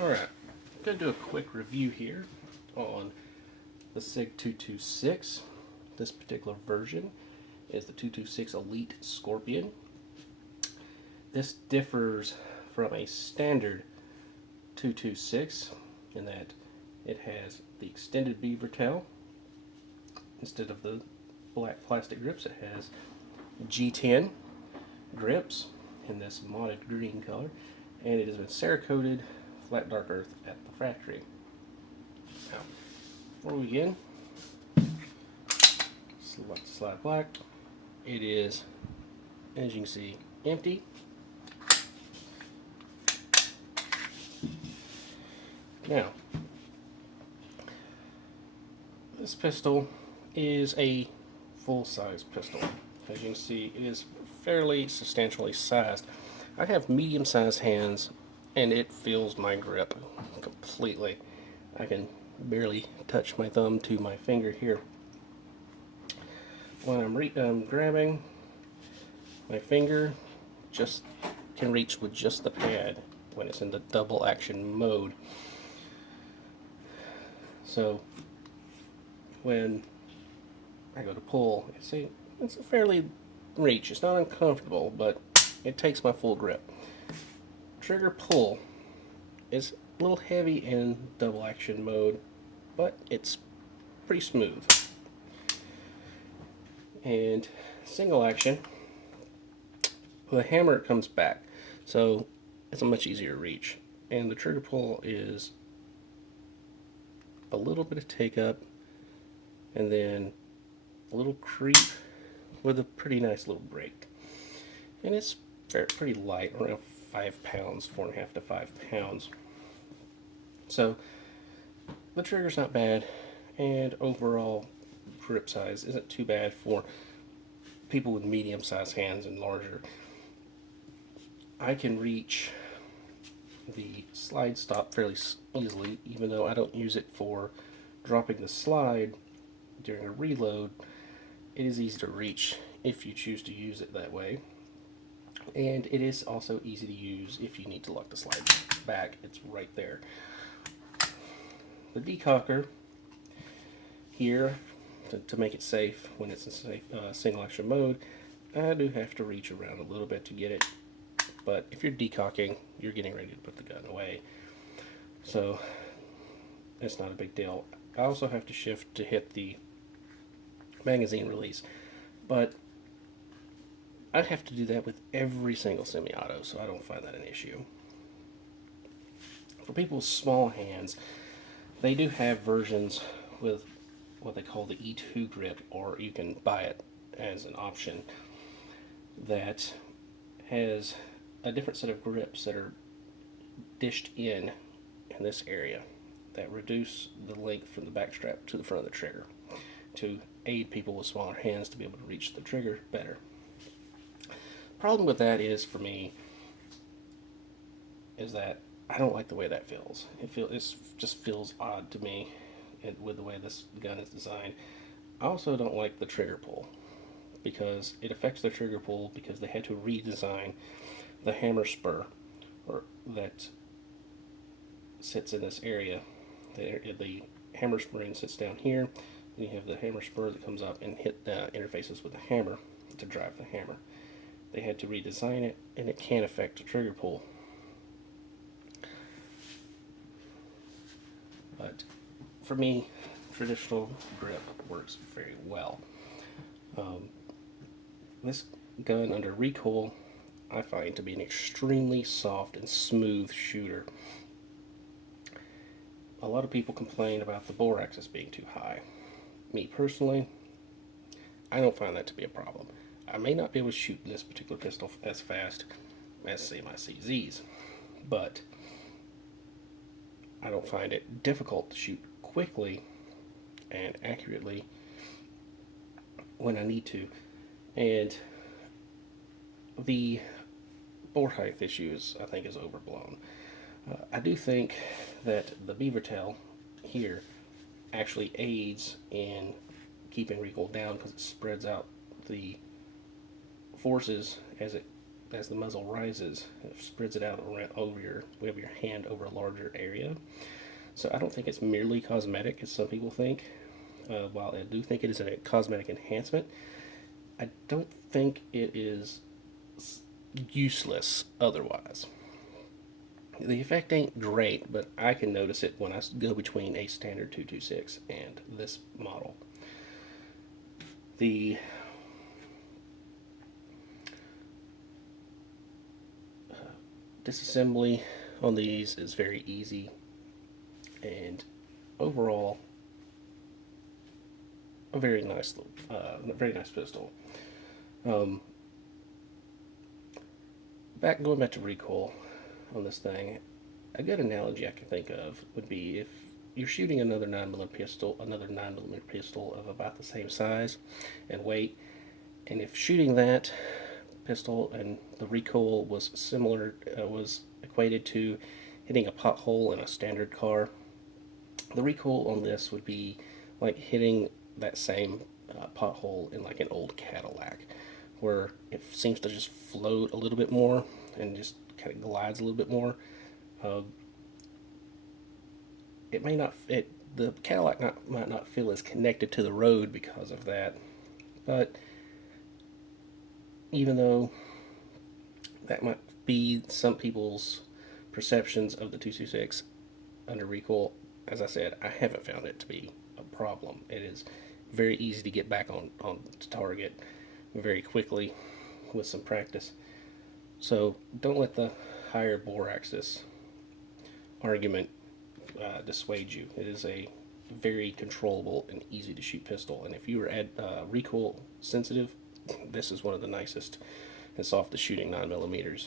Alright, I'm going to do a quick review here on the Sig 226. This particular version is the 226 Elite Scorpion. This differs from a standard 226 in that it has the extended beaver tail. Instead of the black plastic grips, it has G10 grips in this modded green color, and it has been Cerakoted flat dark earth at the factory. Now, before we begin, slide black. It is, as you can see, empty. Now, this pistol is a full-size pistol. As you can see, it is fairly substantially sized. I have medium-sized hands, and it feels my grip completely. I can barely touch my thumb to my finger here. When I'm grabbing, my finger just can reach with just the pad when it's in the double action mode. So when I go to pull, it's a fairly reach. It's not uncomfortable, but it takes my full grip. Trigger pull is a little heavy in double action mode, but it's pretty smooth. And single action, the hammer comes back, so it's a much easier reach. And the trigger pull is a little bit of take up, and then a little creep with a pretty nice little break. And it's pretty light, around 5 pounds, 4.5 to 5 pounds. So the trigger's not bad, and overall grip size isn't too bad for people with medium-sized hands and larger. I can reach the slide stop fairly easily, even though I don't use it for dropping the slide during a reload. It is easy to reach if you choose to use it that way, and it is also easy to use if you need to lock the slide back. It's right there. The decocker here, to make it safe when it's in single action mode, I do have to reach around a little bit to get it, but if you're decocking, you're getting ready to put the gun away, so it's not a big deal. I also have to shift to hit the magazine release, but I'd have to do that with every single semi-auto, so I don't find that an issue. For people with small hands, they do have versions with what they call the E2 grip, or you can buy it as an option, that has a different set of grips that are dished in this area that reduce the length from the back strap to the front of the trigger to aid people with smaller hands to be able to reach the trigger better. Problem with that is, for me, is that I don't like the way that feels. It just feels odd to me with the way this gun is designed. I also don't like the trigger pull, because it affects the trigger pull because they had to redesign the hammer spur that sits in this area. The hammer spring sits down here, and you have the hammer spur that comes up and interfaces with the hammer to drive the hammer. They had to redesign it, and it can affect the trigger pull. But for me, traditional grip works very well. This gun under recoil I find to be an extremely soft and smooth shooter. A lot of people complain about the bore axis being too high. Me personally, I don't find that to be a problem. I may not be able to shoot this particular pistol as fast as, say, my CZs, but I don't find it difficult to shoot quickly and accurately when I need to. And the bore height issue I think is overblown. I do think that the beaver tail here actually aids in keeping recoil down, because it spreads out the forces as it as the muzzle rises, it spreads it out around over your hand over a larger area. So I don't think it's merely cosmetic, as some people think. While I do think it is a cosmetic enhancement, I don't think it is useless otherwise. The effect ain't great, but I can notice it when I go between a standard 226 and this model. The disassembly on these is very easy, and overall a very nice pistol. Going back to recoil on this thing, a good analogy I can think of would be if you're shooting another 9mm pistol of about the same size and weight, and if shooting that pistol and the recoil was similar, was equated to hitting a pothole in a standard car, the recoil on this would be like hitting that same pothole in like an old Cadillac, where it seems to just float a little bit more and just kind of glides a little bit more. The Cadillac might not feel as connected to the road because of that, but even though that might be some people's perceptions of the 226 under recoil, as I said, I haven't found it to be a problem. It is very easy to get back on target very quickly with some practice. So don't let the higher bore axis argument dissuade you. It is a very controllable and easy to shoot pistol, and if you are recoil sensitive, this is one of the nicest and softest shooting 9mm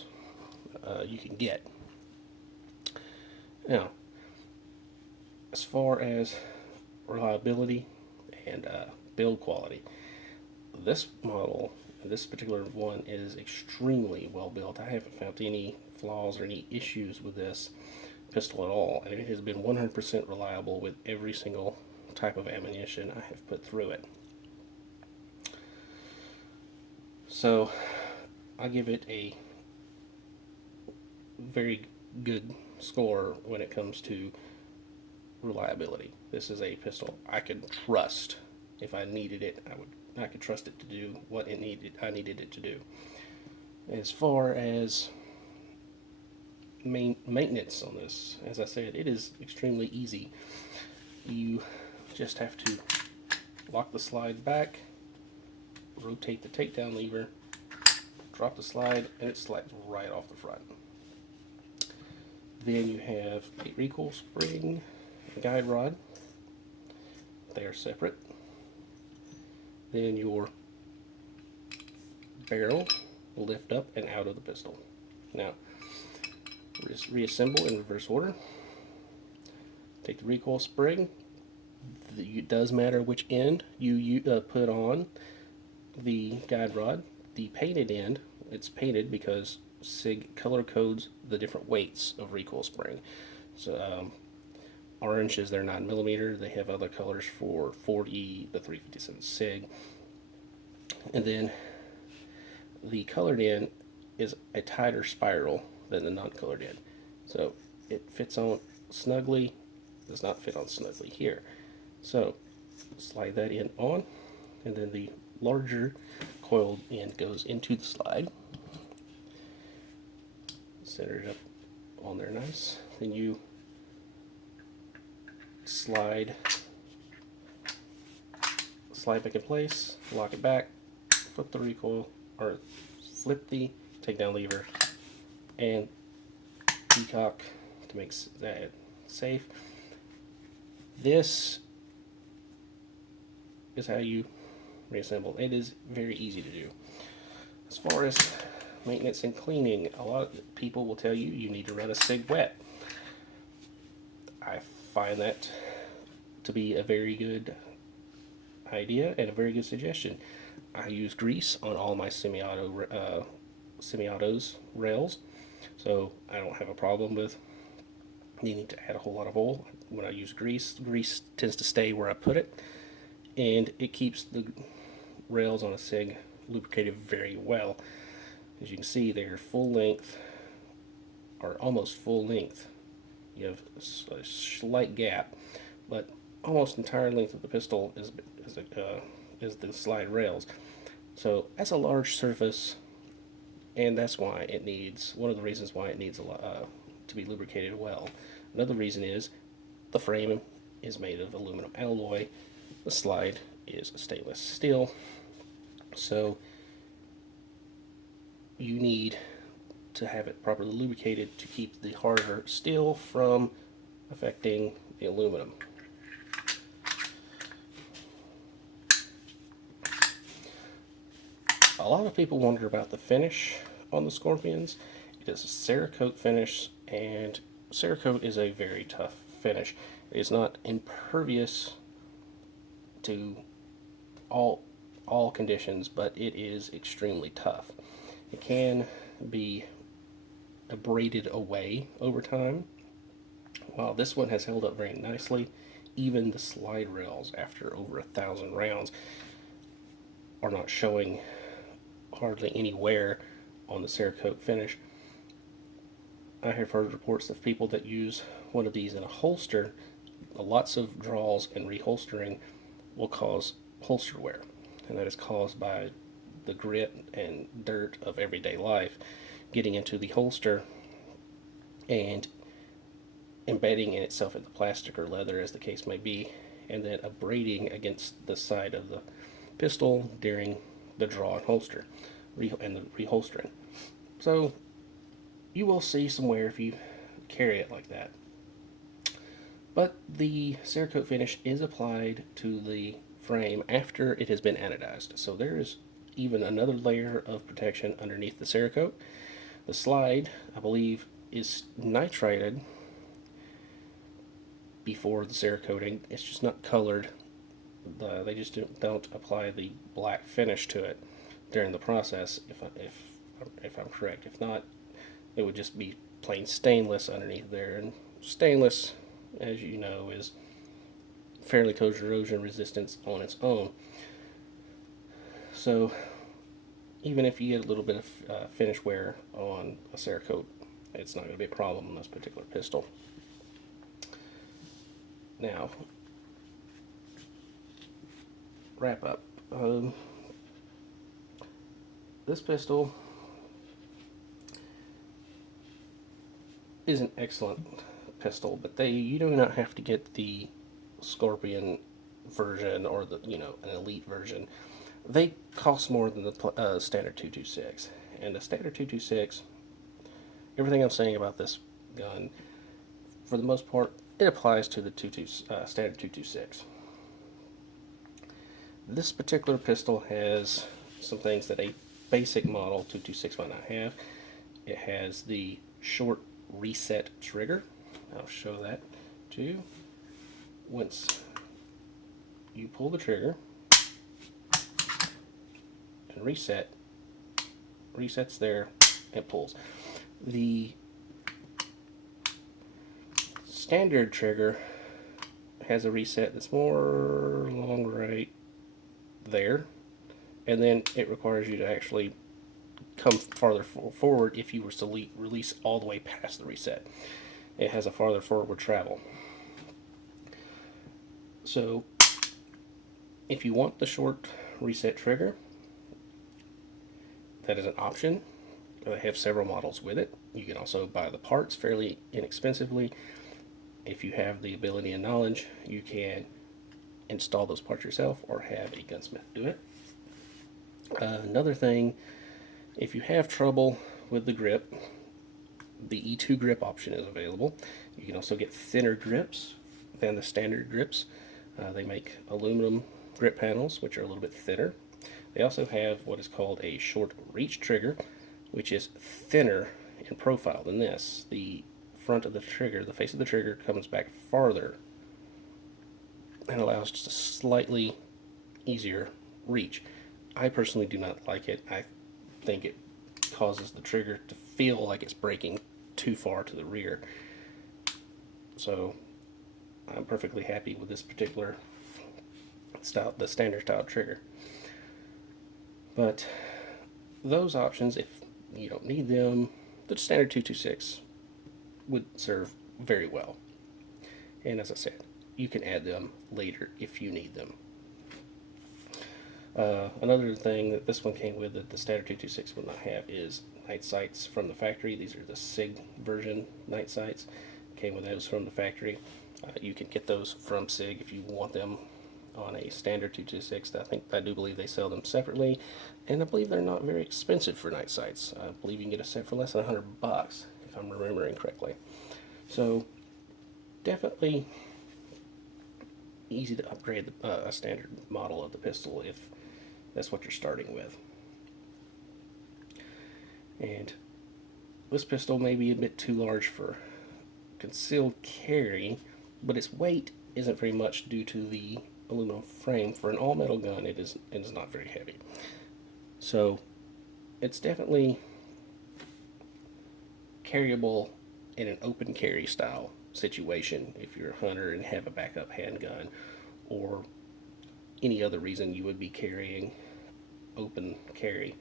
you can get. Now, as far as reliability and build quality, this model, this particular one, is extremely well built. I haven't found any flaws or any issues with this pistol at all, and it has been 100% reliable with every single type of ammunition I have put through it. So I give it a very good score when it comes to reliability. This is a pistol I could trust. If I needed it, I could trust it to do what I needed it to do. As far as maintenance on this, as I said, it is extremely easy. You just have to lock the slide back, rotate the takedown lever, drop the slide, and it slides right off the front. Then you have a recoil spring, a guide rod. They are separate. Then your barrel will lift up and out of the pistol. Now, reassemble in reverse order. Take the recoil spring. It does matter which end you put on the guide rod. The painted end, it's painted because Sig color codes the different weights of recoil spring. So orange is their 9mm. They have other colors for 40, the 357 Sig. And then the colored end is a tighter spiral than the non-colored end. So it fits on snugly, does not fit on snugly here. So slide that end on, and then the larger coiled end goes into the slide. Center it up on there nice. Then you slide back in place, lock it back, flip the recoil, or flip the takedown lever, and decock to make that safe. This is how you reassemble. It is very easy to do. As far as maintenance and cleaning, a lot of people will tell you you need to run a Sig wet. I find that to be a very good idea and a very good suggestion. I use grease on all my semi-autos rails, so I don't have a problem with needing to add a whole lot of oil. When I use grease tends to stay where I put it, and it keeps the rails on a Sig lubricated very well. As you can see, they're full length, or almost full length. You have a slight gap, but almost entire length of the pistol is the slide rails. So that's a large surface, and that's why it needs, one of the reasons why it needs to be lubricated well. Another reason is the frame is made of aluminum alloy, the slide is stainless steel, so you need to have it properly lubricated to keep the harder steel from affecting the aluminum. A lot of people wonder about the finish on the Scorpions. It is a Cerakote finish, and Cerakote is a very tough finish. It is not impervious to all conditions, but it is extremely tough. It can be abraded away over time, while this one has held up very nicely. Even the slide rails, after over 1,000 rounds, are not showing hardly any wear on the Cerakote finish. I have heard reports of people that use one of these in a holster. Lots of draws and reholstering will cause holster wear, and that is caused by the grit and dirt of everyday life getting into the holster and embedding in itself in the plastic or leather, as the case may be, and then abrading against the side of the pistol during the draw and holster and the reholstering. So you will see some wear if you carry it like that. But the Cerakote finish is applied to the frame after it has been anodized, so there is even another layer of protection underneath the Cerakote. The slide, I believe, is nitrated before the Cerakoting. It's just not colored. They just don't apply the black finish to it during the process, if I'm correct. If not, it would just be plain stainless underneath there, and stainless, as you know, is fairly corrosion resistant on its own. So even if you get a little bit of finish wear on a Cerakote, it's not going to be a problem on this particular pistol. Now, wrap up. This pistol is an excellent pistol, but you do not have to get the Scorpion version or the an elite version. They cost more than the standard 226, and the standard 226. Everything I'm saying about this gun, for the most part, it applies to the standard 226. This particular pistol has some things that a basic model 226 might not have. It has the short reset trigger. I'll show that to you. Once you pull the trigger and resets there, it pulls. The standard trigger has a reset that's more along right there, and then it requires you to actually come farther forward if you were to release all the way past the reset. It has a farther forward travel. So if you want the short reset trigger, that is an option. They have several models with it. You can also buy the parts fairly inexpensively. If you have the ability and knowledge, you can install those parts yourself or have a gunsmith do it. Another thing, if you have trouble with the grip, the E2 grip option is available. You can also get thinner grips than the standard grips. They make aluminum grip panels, which are a little bit thinner. They also have what is called a short reach trigger, which is thinner in profile than this. The front of the trigger, the face of the trigger, comes back farther and allows just a slightly easier reach. I personally do not like it. I think it causes the trigger to feel like it's breaking too far to the rear. So I'm perfectly happy with this particular style, the standard style trigger. But those options, if you don't need them, the standard 226 would serve very well. And as I said, you can add them later if you need them. Another thing that this one came with that the standard 226 will not have is night sights from the factory. These are the Sig version night sights. Came with those from the factory. You can get those from Sig if you want them on a standard 226. I do believe they sell them separately, and I believe they're not very expensive for night sights. I believe you can get a set for less than $100 if I'm remembering correctly. So definitely easy to upgrade a standard model of the pistol if that's what you're starting with. And this pistol may be a bit too large for concealed carry, but its weight isn't very much due to the aluminum frame. For an all-metal gun, it is not very heavy. So it's definitely carryable in an open carry style situation if you're a hunter and have a backup handgun, or any other reason you would be carrying open carry.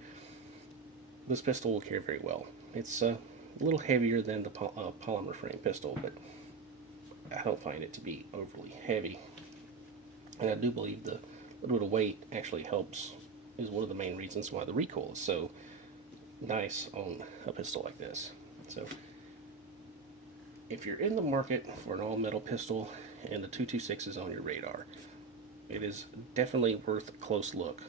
This pistol will carry very well. It's a little heavier than the polymer frame pistol, but I don't find it to be overly heavy. And I do believe the little bit of weight actually helps, is one of the main reasons why the recoil is so nice on a pistol like this. So if you're in the market for an all-metal pistol and the 226 is on your radar, it is definitely worth a close look.